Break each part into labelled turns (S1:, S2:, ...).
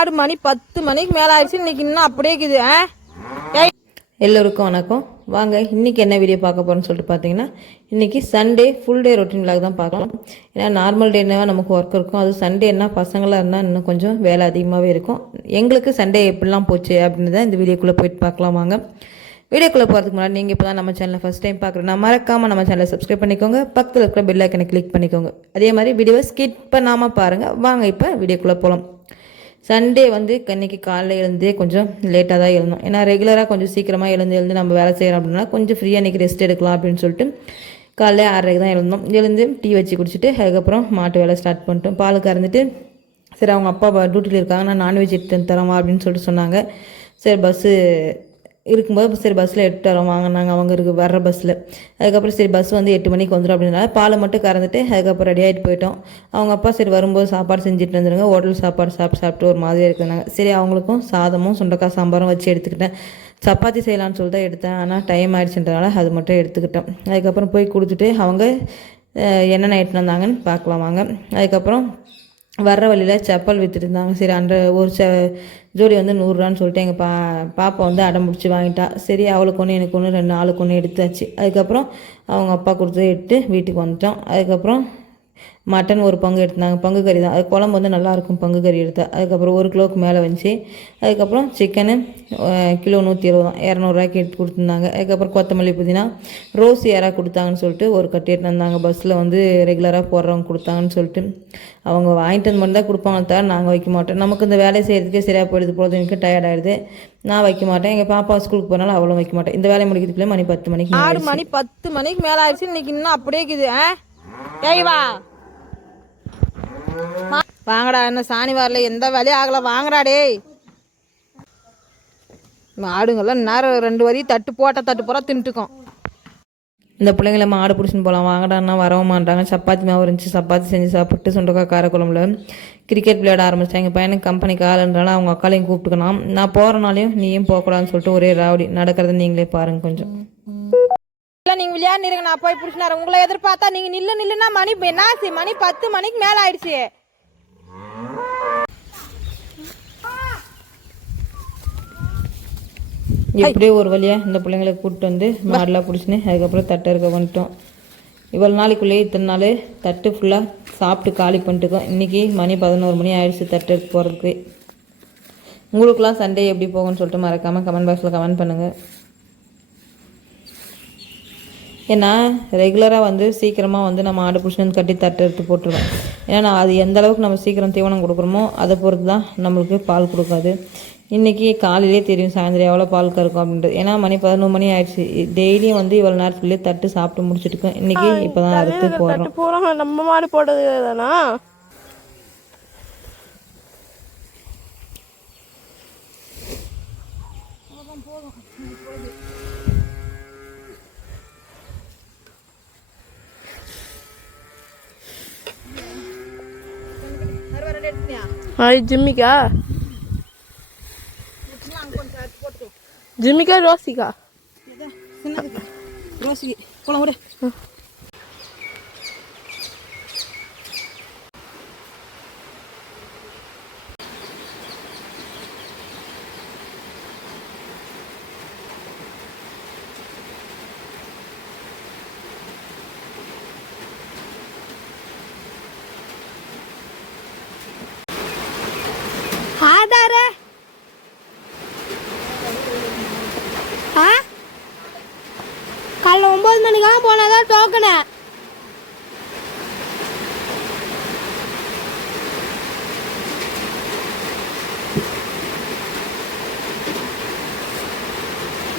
S1: ஆறு மணி பத்து மணிக்கு மேலே ஆயிடுச்சு இன்னைக்கு இன்னும் அப்படியே இருக்குது ஆ?
S2: எல்லோருக்கும் வணக்கம். வாங்க இன்றைக்கி என்ன வீடியோ பார்க்க போகிறோம்னு சொல்லிட்டு பார்த்தீங்கன்னா இன்றைக்கி Sunday full day routine vlog தான் பார்க்கலாம். ஏன்னா நார்மல் டேனாக நமக்கு ஒர்க் இருக்கும். அது சண்டேன்னா பசங்களாக இருந்தால் இன்னும் கொஞ்சம் வேலை அதிகமாகவே இருக்கும். எங்களுக்கு சண்டே எப்படிலாம் போச்சு அப்படின்னு தான் இந்த வீடியோக்குள்ளே போயிட்டு பார்க்கலாம் வாங்க. வீடியோக்குள்ளே போகிறதுக்கு முன்னாடி நீங்கள் இப்போ தான் நம்ம சேனலை ஃபஸ்ட் டைம் பார்க்குறேன்னா மறக்காமல் நம்ம சேனலை சப்ஸ்கிரைப் பண்ணிக்கோங்க. பக்கத்தில் இருக்கிற பெல் ஐக்கனை கிளிக் பண்ணிக்கோங்க. அதே மாதிரி வீடியோவை ஸ்கிப் பண்ணாமல் பாருங்கள் வாங்க இப்போ வீடியோக்குள்ளே போகலாம் சண்டே வந்து இன்னைக்கு காலைல எழுந்தே கொஞ்சம் லேட்டாக தான் எழுந்தோம். ஏன்னா ரெகுலராக கொஞ்சம் சீக்கிரமாக எழுந்து எழுந்து நம்ம வேலை செய்கிறோம் அப்படின்னா கொஞ்சம் ஃப்ரீயாக இன்றைக்கி ரெஸ்ட் எடுக்கலாம் அப்படின்னு சொல்லிட்டு காலைல ஆறரைக்கு தான் எழுந்தோம். எழுந்து டீ வச்சு குடிச்சிட்டு அதுக்கப்புறம் மாட்டு வேலை ஸ்டார்ட் பண்ணிட்டோம். பால் கறந்துட்டு சரி அவங்க அப்பா டியூட்டியில் இருக்காங்க நான் நான்வெஜ் எடுத்து வந்து அப்படின்னு சொல்லிட்டு சொன்னாங்க. சரி பஸ்ஸு இருக்கும்போது சரி பஸ்ஸில் எட்டு வரோம் வாங்கினாங்க. அவங்க இருக்கு வர்ற பஸ்ஸில் அதுக்கப்புறம் சரி பஸ் வந்து எட்டு மணிக்கு வந்துடும் அப்படின்னால பாலை மட்டும் கறந்துட்டு அதுக்கப்புறம் ரெடி ஆகிட்டு போயிட்டோம். அவங்க அப்பா சரி வரும்போது சாப்பாடு செஞ்சுட்டு வந்துருங்க ஹோட்டல் சாப்பாடு சாப்பிட்டு சாப்பிட்டு ஒரு மாதிரியாக இருக்கிறாங்க சரி அவங்களுக்கும் சாதமும் சுண்டக்காய் சாம்பாரும் வச்சு எடுத்துக்கிட்டேன். சப்பாத்தி செய்யலான்னு சொல்லி தான் எடுத்தேன். ஆனால் டைம் ஆயிடுச்சுன்றனால அது மட்டும் எடுத்துக்கிட்டேன் அதுக்கப்புறம் போய் கொடுத்துட்டு அவங்க என்னென்ன எடுத்துன்னு வந்தாங்கன்னு பார்க்கலாம் வாங்க. அதுக்கப்புறம் வர்ற வழியில் செப்பல் விற்றுருந்தாங்க சரி அன்ற ஒரு செ ஜோடி வந்து நூறுரூவான்னு சொல்லிட்டு எங்கள் பா பாப்பா வந்து அடம் பிடிச்சி வாங்கிட்டா. சரி அவளுக்கு ஒன்று எனக்கு ஒன்று ரெண்டு ஆளுக்கு ஒன்று எடுத்தாச்சு. அதுக்கப்புறம் அவங்க அப்பா கொடுத்து எடுத்து வீட்டுக்கு வந்துட்டோம். அதுக்கப்புறம் மட்டன் ஒரு பங்கு எடுத்தாங்க பங்கு கறி தான். அது குழம்பு வந்து நல்லாயிருக்கும் பங்கு கறி எடுத்தா. அதுக்கப்புறம் ஒரு கிலோவுக்கு மேலே வந்துச்சு. அதுக்கப்புறம் சிக்கனு கிலோ நூற்றி இருபது தான். இரநூறுவாய்க்கு எடுத்து கொடுத்துருந்தாங்க. அதுக்கப்புறம் கொத்தமல்லி புதினா ரோஸ் யாராக கொடுத்தாங்கன்னு சொல்லிட்டு ஒரு கட்டி எடுத்து வந்தாங்க பஸ்ஸில் வந்து ரெகுலராக போடுறவங்க கொடுத்தாங்கன்னு சொல்லிட்டு. அவங்க வாங்கிட்டு வந்து மட்டும் தான் கொடுப்பாங்க தவிர நாங்கள் வைக்க மாட்டோம். நமக்கு இந்த வேலையை செய்கிறதுக்கே சரியாக போயிடுது போது எனக்கு டயர்ட் ஆகிடுது நான் வைக்க மாட்டேன். எங்கள் பாப்பா ஸ்கூலுக்கு போனாலும் அவளும் வைக்க மாட்டேன். இந்த வேலையை முடிக்கிறதுக்குள்ளே மணி பத்து மணிக்கு
S1: ஆறு மணி பத்து மணிக்கு மேலே ஆயிடுச்சு. இன்னைக்கு இன்னும் அப்படியே இருக்குது ஆ? வாங்கடா என்ன சாணி வரல. எந்த வேலையும் ஆகல. வாங்கடா டேய். மாடுங்கெல்லாம் நேரம் ரெண்டு வரி தட்டு போட்ட தட்டு பூரா தின்ட்டுக்கோம்.
S2: இந்த பிள்ளைங்கள மாடு பிடிச்சின்னு போகலாம் வாங்கடான்னா வரவும் மாட்டாங்க. சப்பாத்தி மாவு இருந்துச்சு. சப்பாத்தி செஞ்சு சாப்பிட்டு சுண்டக்காய் காரக்குழம்புல கிரிக்கெட் விளையாட ஆரம்பிச்சிட்டாங்க. எங்கள் பையனுக்கு கம்பெனிக்கு ஆளுன்றால அவங்க அக்காலையும் கூப்பிட்டுக்கலாம். நான் போகிறனாலையும் நீயும் போகக்கூடாதுன்னு சொல்லிட்டு ஒரே ராவடி நடக்கிறத நீங்களே பாருங்க கொஞ்சம்.
S1: இல்லை நீங்கள் விளையாடுறீங்க நான் போய் பிடிச்சினாரு உங்களை எதிர்பார்த்தா நீங்கள் நில்லு நில்லுன்னா மணி என்னாச்சு? மணி பத்து மணிக்கு மேலே ஆயிடுச்சு.
S2: எப்படியோ ஒரு வழியாக இந்த பிள்ளைங்களை கூப்பிட்டு வந்து மாடெலாம் பிடிச்சின்னு அதுக்கப்புறம் தட்டை இருக்க வந்துட்டோம் இவ்வளோ நாளைக்குள்ளேயே இத்தனை நாள் தட்டு ஃபுல்லாக சாப்பிட்டு காலி பண்ணிட்டுக்கோம். இன்றைக்கி மணி பதினோரு மணி ஆயிடுச்சு தட்டு எடுத்து போகிறதுக்கு உங்களுக்குலாம் சண்டே எப்படி போகும்னு சொல்லிட்டு மறக்காமல் கமெண்ட் பாக்ஸில் கமெண்ட் பண்ணுங்கள் ஏன்னா ரெகுலராக வந்து சீக்கிரமாக வந்து நம்ம ஆடு பிடிச்சி வந்து கட்டி தட்டு எடுத்து போட்டுருவோம். ஏன்னா நான் அது எந்த அளவுக்கு நம்ம சீக்கிரம் தீவனம் கொடுக்குறோமோ அதை பொறுத்து தான் நம்மளுக்கு பால் கொடுக்காது. இன்றைக்கி காலையிலே தெரியும் சாயந்தரம் எவ்வளோ பால் கறக்கும் அப்படின்றது. ஏன்னா மணி பதினொரு மணி ஆயிடுச்சு. டெய்லியும் வந்து இவ்வளோ நேரத்துக்குள்ளேயே தட்டு சாப்பிட்டு முடிச்சிட்டுருக்கோம் இன்றைக்கி இப்போ தான் அறுத்து போடுறோம்.
S1: பூரா நம்ம மாடு போட்டது தானா
S3: ஜிம்மிக்கா? জিমিকা রসিকা রসি কোলা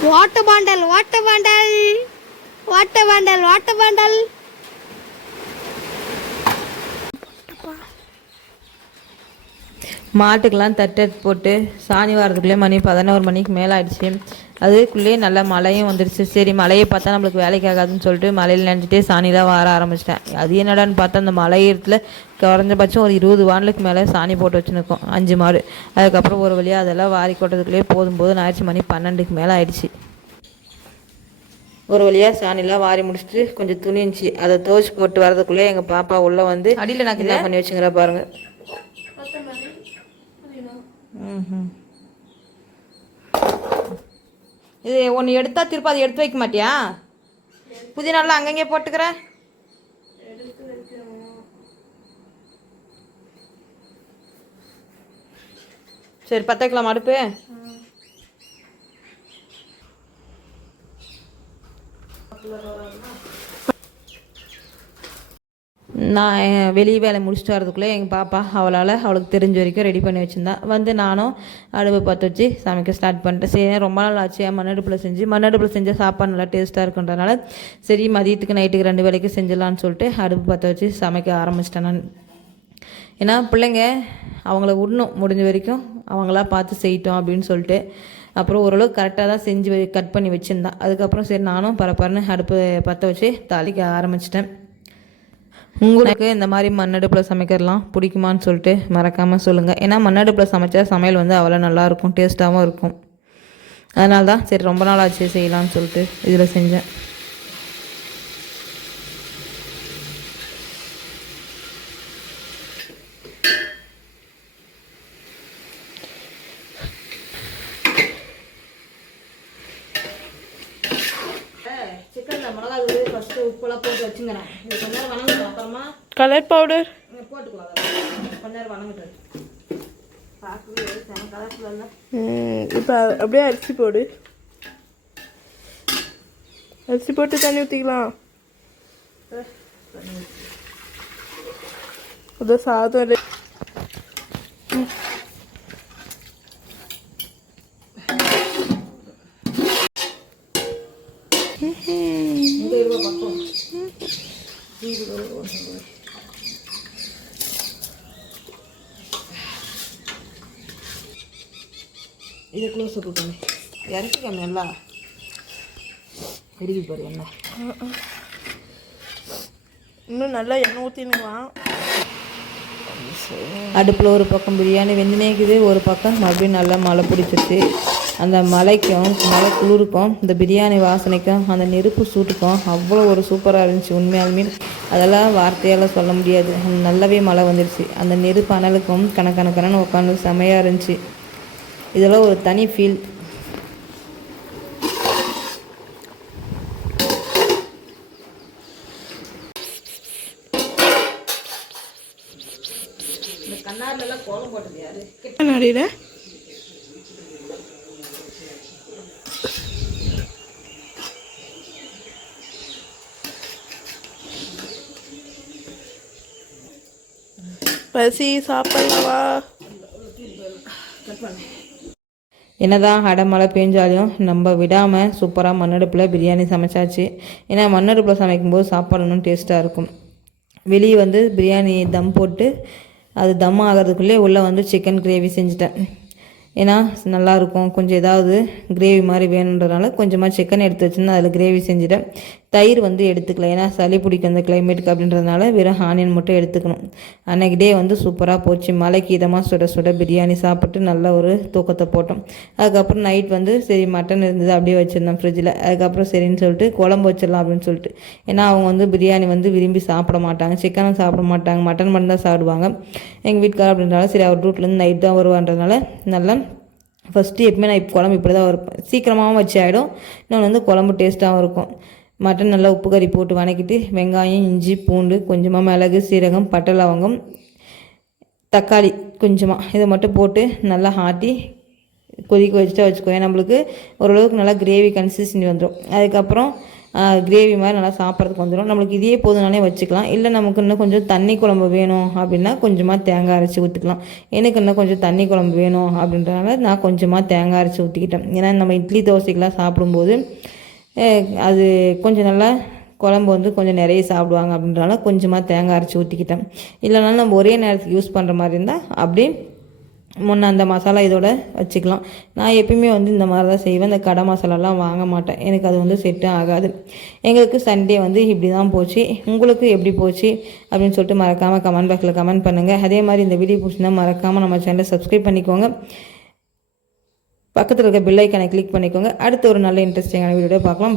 S3: water pandal water pandal water pandal water pandal
S2: மாட்டுக்கெல்லாம் தட்டை போட்டு சாணி வாரத்துக்குள்ளே மணி பதினோரு மணிக்கு மேலே ஆயிடுச்சு அதுக்குள்ளேயே நல்ல மழையும் வந்துடுச்சு சரி மழையை பார்த்தா நம்மளுக்கு வேலைக்கு ஆகாதுன்னு சொல்லிட்டு மழையில் நினைச்சிட்டே சாணிலாம் வார ஆரம்பிச்சிட்டேன். அது என்னடான்னு பார்த்தா அந்த மழை இடத்துல குறைஞ்சபட்சம் ஒரு இருபது வாரலுக்கு மேலே சாணி போட்டு வச்சுருக்கோம் அஞ்சு மாடு. அதுக்கப்புறம் ஒரு வழியாக அதெல்லாம் வாரி கொட்டதுக்குள்ளேயே போதும் போதும் ஆயிடுச்சு மணி பன்னெண்டுக்கு மேலே ஆயிடுச்சு. ஒரு வழியாக சாணிலாம் வாரி முடிச்சுட்டு கொஞ்சம் துணி இருந்துச்சு. அதை துவைச்சு போட்டு வரதுக்குள்ளே எங்கள் பாப்பா உள்ளே வந்து
S1: அடியில் நான்
S2: என்ன பண்ணி வச்சுங்கிற பாருங்க.
S1: ம்ஹும். இது ஒன்று எடுத்தா திருப்ப அதை எடுத்து வைக்க மாட்டியா? புதினாலாம் அங்கங்கே போட்டுக்கிற. சரி பத்த வைக்கலாம் அடுப்பு நான் வெளியே வேலை முடிச்சுட்டு வரதுக்குள்ளே எங்கள் பாப்பா அவளால் அவளுக்கு தெரிஞ்ச வரைக்கும் ரெடி பண்ணி வச்சுருந்தான் வந்து நானும் அடுப்பு பற்ற வச்சு சமைக்க ஸ்டார்ட் பண்ணிட்டேன். சரி ரொம்ப நாள் ஆச்சு? மண்ணடுப்பில் செஞ்சு மண்ணடுப்பில் செஞ்ச சாப்பாடு நல்லா டேஸ்ட்டாக இருக்குன்றனால சரி மதியத்துக்கு நைட்டுக்கு ரெண்டு வேலைக்கு செஞ்சிடலான்னு சொல்லிட்டு அடுப்பு பற்ற வச்சு சமைக்க ஆரம்பிச்சிட்டேன் நான். ஏன்னா பிள்ளைங்க அவங்கள விடணும் முடிஞ்ச வரைக்கும் அவங்களா பார்த்து செய்யட்டும் அப்படின்னு சொல்லிட்டு அப்புறம் ஓரளவுக்கு கரெக்டாக தான் செஞ்சு கட் பண்ணி வச்சுருந்தேன் அதுக்கப்புறம் சரி நானும் பரப்பரன்னு அடுப்பு பற்ற வச்சு தாளிக்க ஆரம்பிச்சிட்டேன். உங்களுக்கு இந்த மாதிரி மண்ணடுப்பில் சமைக்கிறதுலாம் பிடிக்குமான்னு சொல்லிட்டு மறக்காமல் சொல்லுங்கள் ஏன்னா மண்ணடுப்பில் சமைச்சா சமையல் வந்து அவ்வளோ நல்லாயிருக்கும் டேஸ்ட்டாகவும் இருக்கும். அதனால தான் சரி ரொம்ப நாள் ஆச்சு செய்யலாம்னு சொல்லிட்டு இதில் செஞ்சேன். சிக்கனில் மிளகாய் ஃபஸ்ட்டு உப்பெல்லாம் போட்டு வச்சுங்கிறேன் இது கொஞ்ச நேரம் வணங்கட்டும் அப்புறமா
S4: கலர் பவுடர்
S1: இங்கே போட்டுக்கலாம் அதெல்லாம். கொஞ்ச நேரம் வணங்கட்டும் பார்க்கவே செம கலர்ஃபுல்லாக
S4: இப்போ அப்படியே அரிசி போடு அரிசி போட்டு தண்ணி ஊற்றிக்கலாம் அது சாதம் ரெ-
S1: இந்த இருபது பக்கம் இது க்ளோஸ் அப் பண்ணி. இறக்கிக்கணும் எல்லாம். கருவி பாரு என்ன
S4: இன்னும் நல்லா எண்ணெய் ஊற்றினுக்கலாம்
S2: அடுப்பில் ஒரு பக்கம் பிரியாணி வெந்தினேக்குது. ஒரு பக்கம் மறுபடியும் நல்லா மழை பிடிச்சிச்சு அந்த மலைக்கும் மழை குளிருக்கும் இந்த பிரியாணி வாசனைக்கும் அந்த நெருப்பு சூட்டுக்கும் அவ்வளோ ஒரு சூப்பராக இருந்துச்சு உண்மையாலுமே. அதெல்லாம் வார்த்தையால் சொல்ல முடியாது. நல்லாவே மழை வந்துடுச்சு அந்த நெருப்பு அனலுக்கும் கணக்கணக்கணன்னு உட்காந்து செமையாக இருந்துச்சு. இதெல்லாம் ஒரு தனி ஃபீல் இந்த கண்ணாடிலலாம் கோலம் போட்டது யாரு?
S4: நடிகிற பசி சாப்பிடலாவா
S2: என்னதான் அடமழை பெஞ்சாலும் நம்ம விடாமல் சூப்பராக மண்ணடுப்பில் பிரியாணி சமைச்சாச்சு. ஏன்னா மண்ணடுப்பில் சமைக்கும்போது சாப்பாடு இன்னும் டேஸ்ட்டாக இருக்கும். வெளியே வந்து பிரியாணி தம் போட்டு அது தம் ஆகிறதுக்குள்ளே உள்ளே வந்து சிக்கன் கிரேவி செஞ்சுட்டேன். ஏன்னா நல்லாயிருக்கும் கொஞ்சம் ஏதாவது கிரேவி மாதிரி வேணுன்றதுனால கொஞ்சமாக சிக்கன் எடுத்து வச்சுருந்து அதில் கிரேவி செஞ்சுட்டேன். தயிர் வந்து எடுத்துக்கல. ஏன்னா சளி பிடிக்கும் அந்த கிளைமேட்டுக்கு அப்படின்றதுனால வெறும் ஆனியன் மட்டும் எடுத்துக்கணும். அன்னைக்கு டே வந்து சூப்பராக போச்சு. மலைக்கு இதமாக சுட சுட பிரியாணி சாப்பிட்டு நல்ல ஒரு தூக்கத்தை போட்டோம். அதுக்கப்புறம் நைட் வந்து சரி மட்டன் இருந்தது அப்படியே வச்சுருந்தோம் ஃப்ரிட்ஜில் அதுக்கப்புறம் சரின்னு சொல்லிட்டு குழம்பு வச்சிடலாம் அப்படின்னு சொல்லிட்டு. ஏன்னா அவங்க வந்து பிரியாணி வந்து விரும்பி சாப்பிட மாட்டாங்க. சிக்கனும் சாப்பிட மாட்டாங்க. மட்டன் மட்டும் தான் சாப்பிடுவாங்க. எங்கள் வீட்டுக்காரர் அப்படின்றனால சரி அவர் ரூட்லேருந்து நைட் தான் வருவான்றதுனால நல்லா ஃபஸ்ட்டு எப்பவுமே நான் இப்போ குழம்பு இப்படி தான் வைப்பேன் சீக்கிரமாகவும் வச்சு ஆகிடும் இன்னொன்று வந்து குழம்பு டேஸ்ட்டாகவும் இருக்கும். மட்டன் நல்லா உப்பு கறி போட்டு வணக்கிட்டு வெங்காயம் இஞ்சி பூண்டு கொஞ்சமாக மிளகு சீரகம் பட்டை லவங்கம் தக்காளி கொஞ்சமாக இதை மட்டும் போட்டு நல்லா ஆட்டி கொதிக்க வச்சுட்டா வச்சுக்கோ நம்மளுக்கு ஓரளவுக்கு நல்லா கிரேவி கன்சிஸ்டன்சி வந்துடும் அதுக்கப்புறம் கிரேவி மாதிரி நல்லா சாப்பிட்றதுக்கு வந்துடும் நம்மளுக்கு இதே போதுனாலே வச்சுக்கலாம். இல்லை நமக்கு இன்னும் கொஞ்சம் தண்ணி குழம்பு வேணும் அப்படின்னா கொஞ்சமாக தேங்காய் அரைச்சி ஊற்றிக்கலாம் எனக்கு இன்னும் கொஞ்சம் தண்ணி குழம்பு வேணும் அப்படின்றனால நான் கொஞ்சமாக தேங்காய் அரைச்சி ஊற்றிக்கிட்டேன் ஏன்னா நம்ம இட்லி தோசைக்கெலாம் சாப்பிடும்போது அது கொஞ்சம் நல்லா குழம்பு வந்து கொஞ்சம் நிறைய சாப்பிடுவாங்க அப்படின்றனால கொஞ்சமாக தேங்காய் அரைச்சி ஊற்றிக்கிட்டேன் இல்லைனாலும் நம்ம ஒரே நேரத்துக்கு யூஸ் பண்ணுற மாதிரி இருந்தால் அப்படியே முன்ன அந்த மசாலா இதோட வச்சுக்கலாம். நான் எப்பயுமே வந்து இந்த மாதிரி தான் செய்வேன். இந்த கடை மசாலாலாம் வாங்க மாட்டேன். எனக்கு அது வந்து செட்டும் ஆகாது. எங்களுக்கு சண்டே வந்து இப்படி தான் போச்சு. உங்களுக்கு எப்படி போச்சு அப்படின்னு சொல்லிட்டு மறக்காமல் கமெண்ட் பாக்ஸில் கமெண்ட் பண்ணுங்கள் அதே மாதிரி இந்த வீடியோ பிடிச்சிருந்தால் மறக்காமல் நம்ம சேனலை சப்ஸ்கிரைப் பண்ணிக்கோங்க. பக்கத்தில் இருக்க பில்லைக்கனை கிளிக் பண்ணிக்கோங்க. அடுத்த ஒரு நல்ல இன்ட்ரெஸ்டிங்கான வீடியோ பார்க்கலாம்.